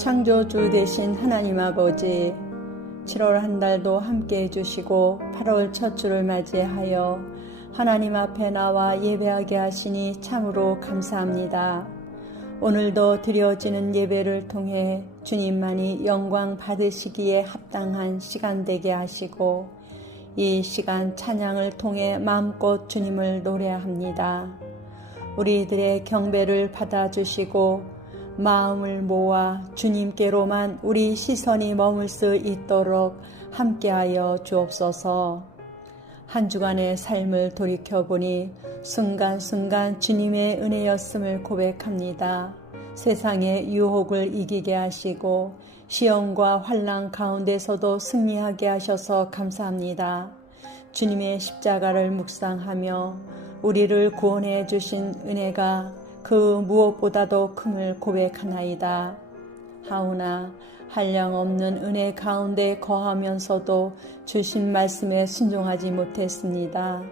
창조주 되신 하나님 아버지, 7월 한 달도 함께 해주시고 8월 첫 주를 맞이하여 하나님 앞에 나와 예배하게 하시니 참으로 감사합니다. 오늘도 드려지는 예배를 통해 주님만이 영광 받으시기에 합당한 시간 되게 하시고 이 시간 찬양을 통해 마음껏 주님을 노래합니다. 우리들의 경배를 받아주시고 마음을 모아 주님께로만 우리 시선이 머물 수 있도록 함께하여 주옵소서. 한 주간의 삶을 돌이켜보니 순간순간 주님의 은혜였음을 고백합니다. 세상의 유혹을 이기게 하시고 시험과 환난 가운데서도 승리하게 하셔서 감사합니다. 주님의 십자가를 묵상하며 우리를 구원해 주신 은혜가 그 무엇보다도 큼을 고백하나이다. 하오나 한량없는 은혜 가운데 거하면서도 주신 말씀에 순종하지 못했습니다.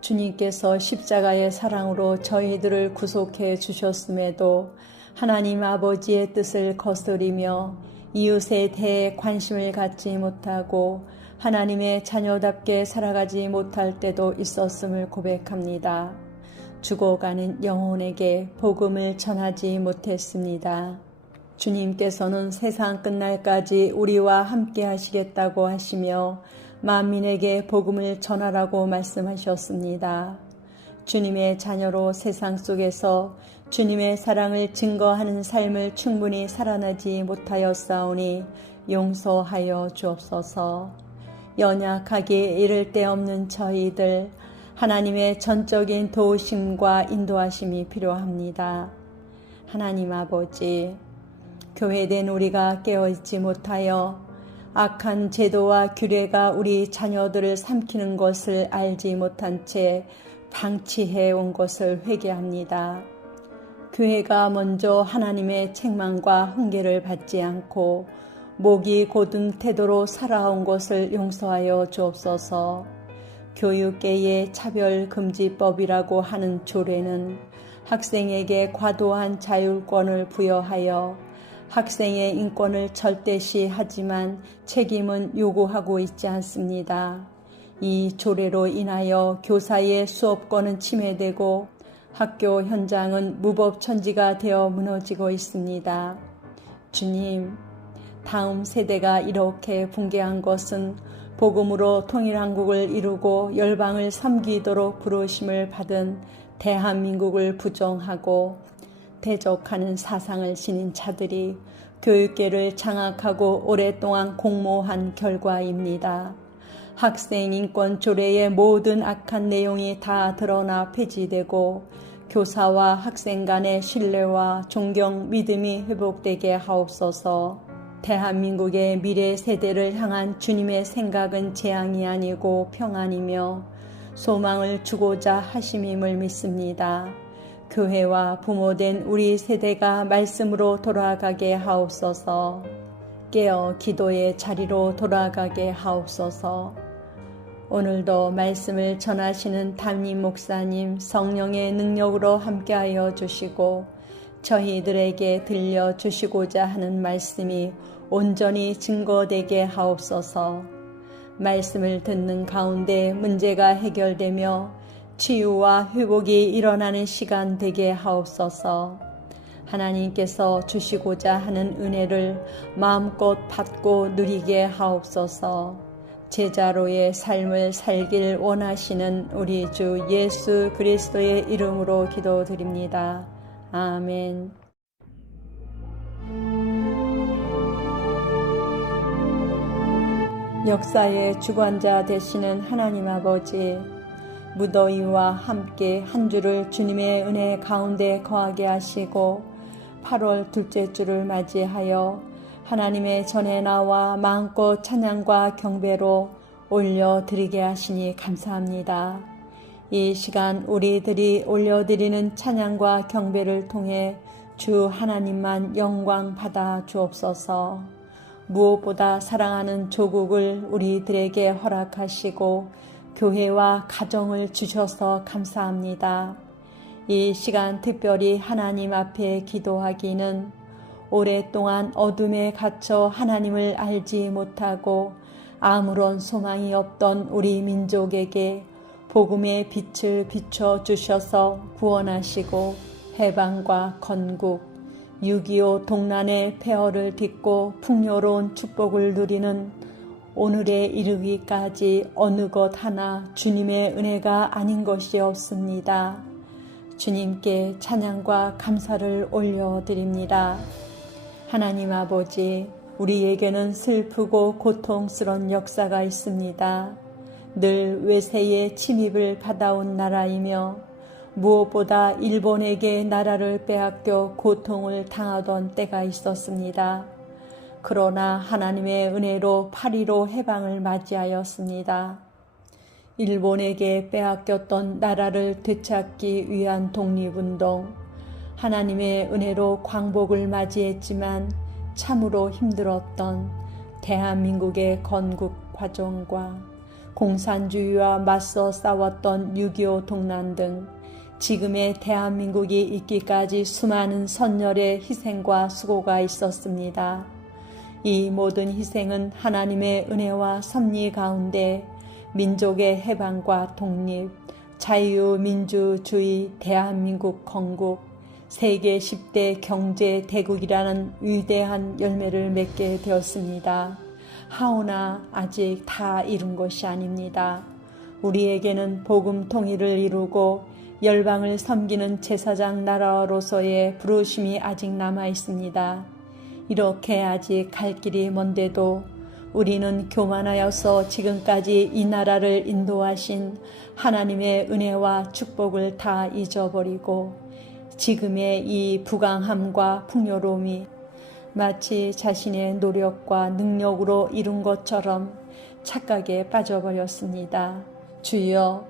주님께서 십자가의 사랑으로 저희들을 구속해 주셨음에도 하나님 아버지의 뜻을 거스리며 이웃에 대해 관심을 갖지 못하고 하나님의 자녀답게 살아가지 못할 때도 있었음을 고백합니다. 죽어가는 영혼에게 복음을 전하지 못했습니다. 주님께서는 세상 끝날까지 우리와 함께 하시겠다고 하시며 만민에게 복음을 전하라고 말씀하셨습니다. 주님의 자녀로 세상 속에서 주님의 사랑을 증거하는 삶을 충분히 살아내지 못하였사오니 용서하여 주옵소서. 연약하기에 이를 데 없는 저희들, 하나님의 전적인 도우심과 인도하심이 필요합니다. 하나님 아버지, 교회된 우리가 깨어있지 못하여 악한 제도와 규례가 우리 자녀들을 삼키는 것을 알지 못한 채 방치해 온 것을 회개합니다. 교회가 먼저 하나님의 책망과 훈계를 받지 않고 목이 곧은 태도로 살아온 것을 용서하여 주옵소서. 교육계의 차별금지법이라고 하는 조례는 학생에게 과도한 자율권을 부여하여 학생의 인권을 절대시하지만 책임은 요구하고 있지 않습니다. 이 조례로 인하여 교사의 수업권은 침해되고 학교 현장은 무법천지가 되어 무너지고 있습니다. 주님, 다음 세대가 이렇게 붕괴한 것은 복음으로 통일한국을 이루고 열방을 섬기도록 부르심을 받은 대한민국을 부정하고 대적하는 사상을 지닌 자들이 교육계를 장악하고 오랫동안 공모한 결과입니다. 학생 인권 조례의 모든 악한 내용이 다 드러나 폐지되고 교사와 학생 간의 신뢰와 존경, 믿음이 회복되게 하옵소서. 대한민국의 미래 세대를 향한 주님의 생각은 재앙이 아니고 평안이며 소망을 주고자 하심임을 믿습니다. 교회와 부모된 우리 세대가 말씀으로 돌아가게 하옵소서. 깨어 기도의 자리로 돌아가게 하옵소서. 오늘도 말씀을 전하시는 담임 목사님 성령의 능력으로 함께하여 주시고 저희들에게 들려주시고자 하는 말씀이 온전히 증거되게 하옵소서. 말씀을 듣는 가운데 문제가 해결되며 치유와 회복이 일어나는 시간 되게 하옵소서. 하나님께서 주시고자 하는 은혜를 마음껏 받고 누리게 하옵소서. 제자로의 삶을 살길 원하시는 우리 주 예수 그리스도의 이름으로 기도드립니다. 아멘. 역사의 주관자 되시는 하나님 아버지, 무더위와 함께 한 주를 주님의 은혜 가운데 거하게 하시고 8월 둘째 주를 맞이하여 하나님의 전에 나와 마음껏 찬양과 경배로 올려드리게 하시니 감사합니다. 이 시간 우리들이 올려드리는 찬양과 경배를 통해 주 하나님만 영광 받아 주옵소서. 무엇보다 사랑하는 조국을 우리들에게 허락하시고 교회와 가정을 주셔서 감사합니다. 이 시간 특별히 하나님 앞에 기도하기는 오랫동안 어둠에 갇혀 하나님을 알지 못하고 아무런 소망이 없던 우리 민족에게 복음의 빛을 비춰 주셔서 구원하시고 해방과 건국, 6.25 동란의 폐허를 딛고 풍요로운 축복을 누리는 오늘에 이르기까지 어느 것 하나 주님의 은혜가 아닌 것이 없습니다. 주님께 찬양과 감사를 올려드립니다. 하나님 아버지, 우리에게는 슬프고 고통스러운 역사가 있습니다. 늘 외세의 침입을 받아온 나라이며 무엇보다 일본에게 나라를 빼앗겨 고통을 당하던 때가 있었습니다. 그러나 하나님의 은혜로 8.15 해방을 맞이하였습니다. 일본에게 빼앗겼던 나라를 되찾기 위한 독립운동, 하나님의 은혜로 광복을 맞이했지만 참으로 힘들었던 대한민국의 건국 과정과 공산주의와 맞서 싸웠던 6.25 동란 등 지금의 대한민국이 있기까지 수많은 선열의 희생과 수고가 있었습니다. 이 모든 희생은 하나님의 은혜와 섭리 가운데 민족의 해방과 독립, 자유민주주의 대한민국 건국, 세계 10대 경제 대국이라는 위대한 열매를 맺게 되었습니다. 하오나 아직 다 이룬 것이 아닙니다. 우리에게는 복음 통일을 이루고 열방을 섬기는 제사장 나라로서의 부르심이 아직 남아 있습니다. 이렇게 아직 갈 길이 먼데도 우리는 교만하여서 지금까지 이 나라를 인도하신 하나님의 은혜와 축복을 다 잊어버리고 지금의 이 부강함과 풍요로움이 마치 자신의 노력과 능력으로 이룬 것처럼 착각에 빠져버렸습니다. 주여,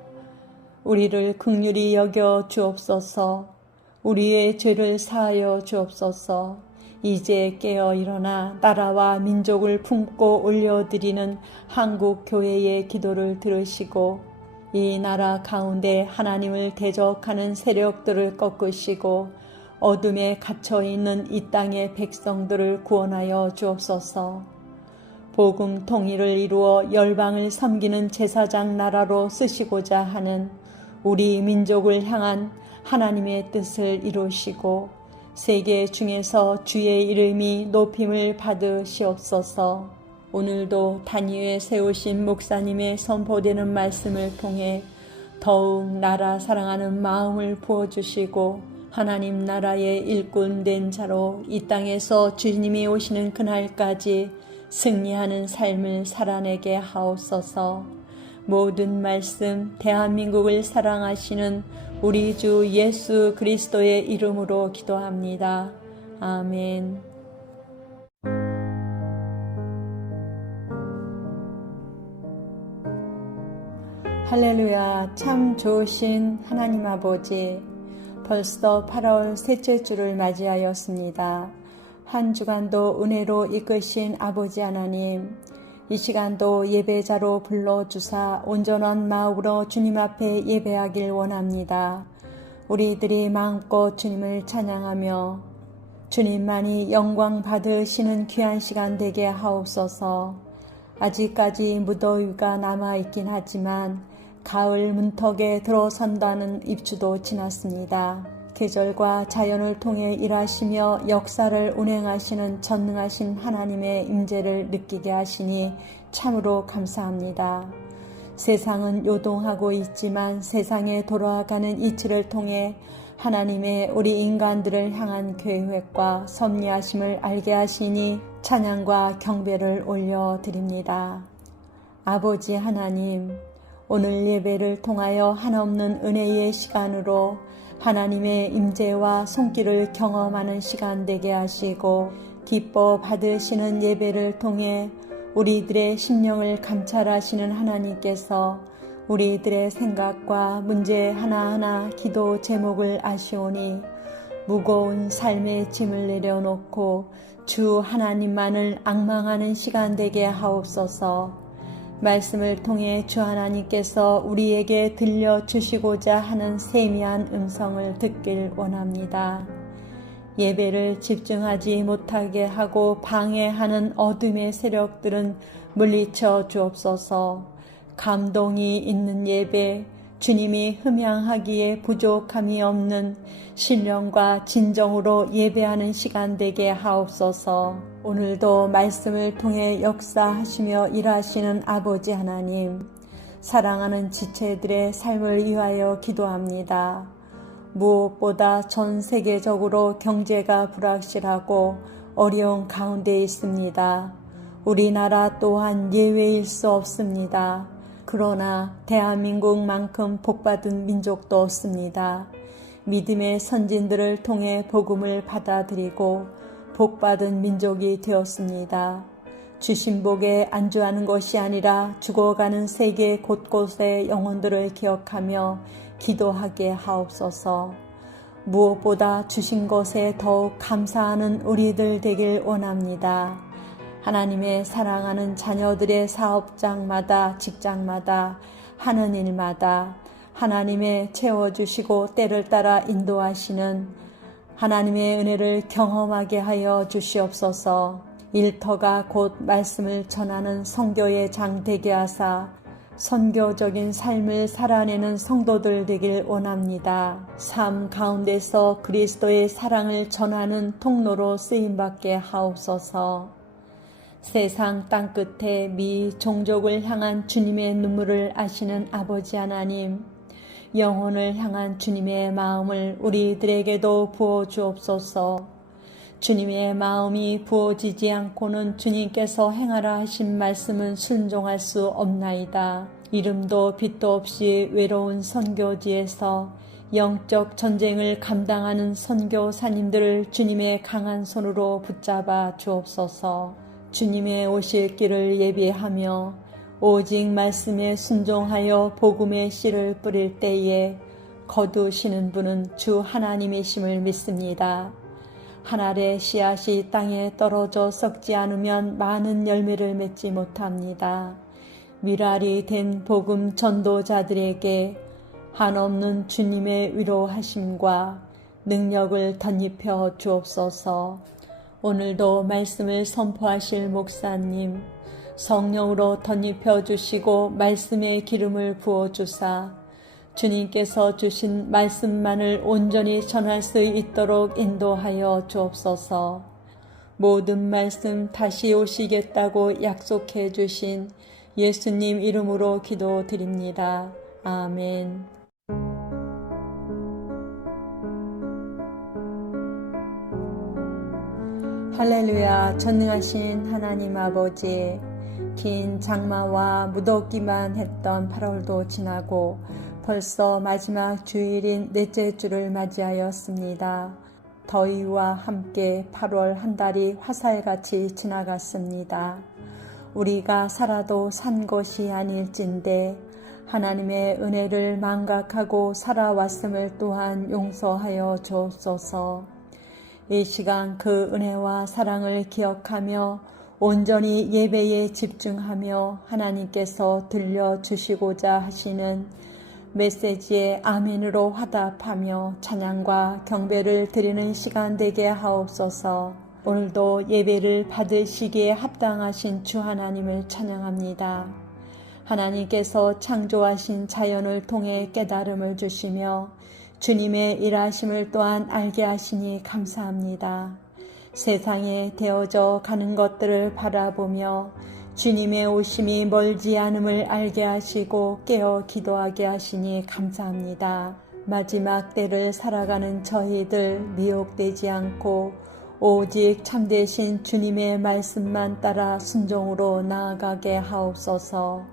우리를 긍휼히 여겨 주옵소서. 우리의 죄를 사하여 주옵소서. 이제 깨어 일어나 나라와 민족을 품고 올려드리는 한국 교회의 기도를 들으시고 이 나라 가운데 하나님을 대적하는 세력들을 꺾으시고 어둠에 갇혀있는 이 땅의 백성들을 구원하여 주옵소서. 복음 통일을 이루어 열방을 섬기는 제사장 나라로 쓰시고자 하는 우리 민족을 향한 하나님의 뜻을 이루시고 세계 중에서 주의 이름이 높임을 받으시옵소서. 오늘도 단위에 세우신 목사님의 선포되는 말씀을 통해 더욱 나라 사랑하는 마음을 부어주시고 하나님 나라의 일꾼 된 자로 이 땅에서 주님이 오시는 그날까지 승리하는 삶을 살아내게 하옵소서. 모든 말씀 대한민국을 사랑하시는 우리 주 예수 그리스도의 이름으로 기도합니다. 아멘. 할렐루야. 참 좋으신 하나님 아버지, 벌써 8월 셋째 주를 맞이하였습니다. 한 주간도 은혜로 이끄신 아버지 하나님, 이 시간도 예배자로 불러주사 온전한 마음으로 주님 앞에 예배하길 원합니다. 우리들이 마음껏 주님을 찬양하며 주님만이 영광 받으시는 귀한 시간 되게 하옵소서. 아직까지 무더위가 남아있긴 하지만 가을 문턱에 들어선다는 입추도 지났습니다. 계절과 자연을 통해 일하시며 역사를 운행하시는 전능하신 하나님의 임재를 느끼게 하시니 참으로 감사합니다. 세상은 요동하고 있지만 세상에 돌아가는 이치를 통해 하나님의 우리 인간들을 향한 계획과 섭리하심을 알게 하시니 찬양과 경배를 올려드립니다. 아버지 하나님, 오늘 예배를 통하여 한없는 은혜의 시간으로 하나님의 임재와 손길을 경험하는 시간 되게 하시고 기뻐 받으시는 예배를 통해 우리들의 심령을 감찰하시는 하나님께서 우리들의 생각과 문제 하나하나 기도 제목을 아시오니 무거운 삶의 짐을 내려놓고 주 하나님만을 앙망하는 시간 되게 하옵소서. 말씀을 통해 주 하나님께서 우리에게 들려주시고자 하는 세미한 음성을 듣길 원합니다. 예배를 집중하지 못하게 하고 방해하는 어둠의 세력들은 물리쳐 주옵소서. 감동이 있는 예배, 주님이 흠양하기에 부족함이 없는 신령과 진정으로 예배하는 시간 되게 하옵소서. 오늘도 말씀을 통해 역사하시며 일하시는 아버지 하나님, 사랑하는 지체들의 삶을 위하여 기도합니다. 무엇보다 전 세계적으로 경제가 불확실하고 어려운 가운데 있습니다. 우리나라 또한 예외일 수 없습니다. 그러나 대한민국만큼 복받은 민족도 없습니다. 믿음의 선진들을 통해 복음을 받아들이고 복받은 민족이 되었습니다. 주신 복에 안주하는 것이 아니라 죽어가는 세계 곳곳의 영혼들을 기억하며 기도하게 하옵소서. 무엇보다 주신 것에 더욱 감사하는 우리들 되길 원합니다. 하나님의 사랑하는 자녀들의 사업장마다 직장마다 하는 일마다 하나님의 채워주시고 때를 따라 인도하시는 하나님의 은혜를 경험하게 하여 주시옵소서. 일터가 곧 말씀을 전하는 선교의 장 되게 하사 선교적인 삶을 살아내는 성도들 되길 원합니다. 삶 가운데서 그리스도의 사랑을 전하는 통로로 쓰임받게 하옵소서. 세상 땅끝에 미 종족을 향한 주님의 눈물을 아시는 아버지 하나님, 영혼을 향한 주님의 마음을 우리들에게도 부어주옵소서. 주님의 마음이 부어지지 않고는 주님께서 행하라 하신 말씀은 순종할 수 없나이다. 이름도 빛도 없이 외로운 선교지에서 영적 전쟁을 감당하는 선교사님들을 주님의 강한 손으로 붙잡아 주옵소서. 주님의 오실 길을 예비하며 오직 말씀에 순종하여 복음의 씨를 뿌릴 때에 거두시는 분은 주 하나님이심을 믿습니다. 한 알의 씨앗이 땅에 떨어져 썩지 않으면 많은 열매를 맺지 못합니다. 미랄이 된 복음 전도자들에게 한없는 주님의 위로하심과 능력을 덧입혀 주옵소서. 오늘도 말씀을 선포하실 목사님, 성령으로 덧입혀 주시고 말씀의 기름을 부어주사 주님께서 주신 말씀만을 온전히 전할 수 있도록 인도하여 주옵소서. 모든 말씀 다시 오시겠다고 약속해 주신 예수님 이름으로 기도드립니다. 아멘. 할렐루야. 전능하신 하나님 아버지, 긴 장마와 무덥기만 했던 8월도 지나고 벌써 마지막 주일인 넷째 주를 맞이하였습니다. 더위와 함께 8월 한 달이 화살같이 지나갔습니다. 우리가 살아도 산 것이 아닐진데 하나님의 은혜를 망각하고 살아왔음을 또한 용서하여 주옵소서. 이 시간 그 은혜와 사랑을 기억하며 온전히 예배에 집중하며 하나님께서 들려주시고자 하시는 메시지에 아멘으로 화답하며 찬양과 경배를 드리는 시간 되게 하옵소서. 오늘도 예배를 받으시기에 합당하신 주 하나님을 찬양합니다. 하나님께서 창조하신 자연을 통해 깨달음을 주시며 주님의 일하심을 또한 알게 하시니 감사합니다. 세상에 되어져 가는 것들을 바라보며 주님의 오심이 멀지 않음을 알게 하시고 깨어 기도하게 하시니 감사합니다. 마지막 때를 살아가는 저희들 미혹되지 않고 오직 참되신 주님의 말씀만 따라 순종으로 나아가게 하옵소서.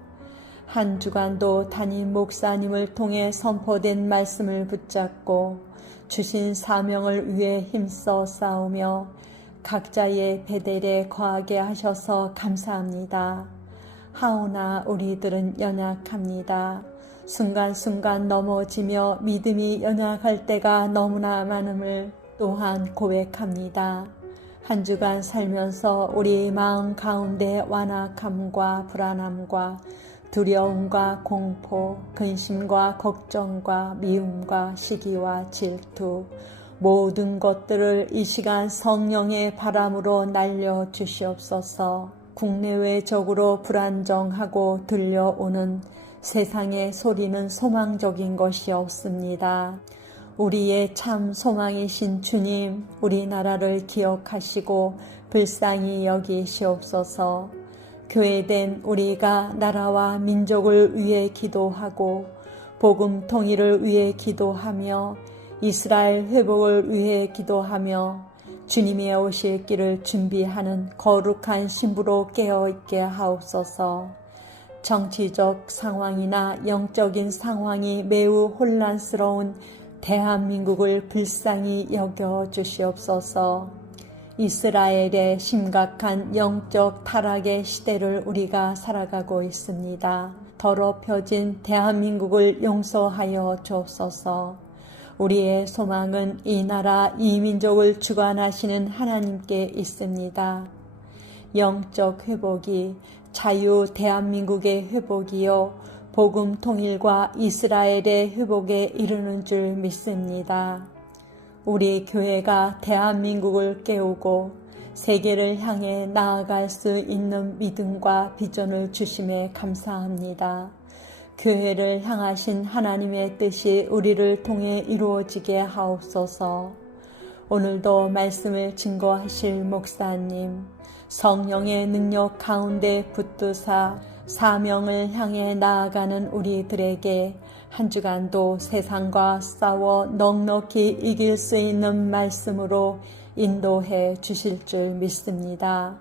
한 주간도 담임 목사님을 통해 선포된 말씀을 붙잡고 주신 사명을 위해 힘써 싸우며 각자의 베델에 거하게 하셔서 감사합니다. 하오나 우리들은 연약합니다. 순간순간 넘어지며 믿음이 연약할 때가 너무나 많음을 또한 고백합니다. 한 주간 살면서 우리 마음 가운데 완악함과 불안함과 두려움과 공포, 근심과 걱정과 미움과 시기와 질투, 모든 것들을 이 시간 성령의 바람으로 날려 주시옵소서. 국내외적으로 불안정하고 들려오는 세상의 소리는 소망적인 것이 없습니다. 우리의 참 소망이신 주님, 우리나라를 기억하시고 불쌍히 여기시옵소서. 교회된 우리가 나라와 민족을 위해 기도하고 복음 통일을 위해 기도하며 이스라엘 회복을 위해 기도하며 주님의 오실 길을 준비하는 거룩한 신부로 깨어있게 하옵소서. 정치적 상황이나 영적인 상황이 매우 혼란스러운 대한민국을 불쌍히 여겨 주시옵소서. 이스라엘의 심각한 영적 타락의 시대를 우리가 살아가고 있습니다. 더럽혀진 대한민국을 용서하여 주옵소서. 우리의 소망은 이 나라 이 민족을 주관하시는 하나님께 있습니다. 영적 회복이 자유 대한민국의 회복이요 복음 통일과 이스라엘의 회복에 이르는 줄 믿습니다. 우리 교회가 대한민국을 깨우고 세계를 향해 나아갈 수 있는 믿음과 비전을 주심에 감사합니다. 교회를 향하신 하나님의 뜻이 우리를 통해 이루어지게 하옵소서. 오늘도 말씀을 증거하실 목사님, 성령의 능력 가운데 붙드사 사명을 향해 나아가는 우리들에게 한 주간도 세상과 싸워 넉넉히 이길 수 있는 말씀으로 인도해 주실 줄 믿습니다.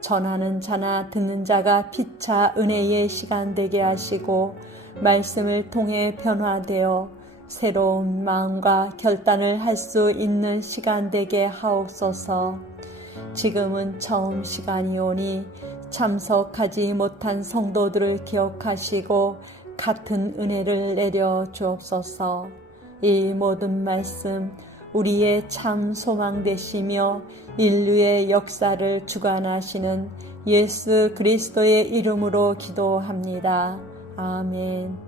전하는 자나 듣는 자가 피차 은혜의 시간 되게 하시고 말씀을 통해 변화되어 새로운 마음과 결단을 할 수 있는 시간 되게 하옵소서. 지금은 처음 시간이오니 참석하지 못한 성도들을 기억하시고 같은 은혜를 내려 주옵소서. 이 모든 말씀 우리의 참 소망 되시며 인류의 역사를 주관하시는 예수 그리스도의 이름으로 기도합니다. 아멘.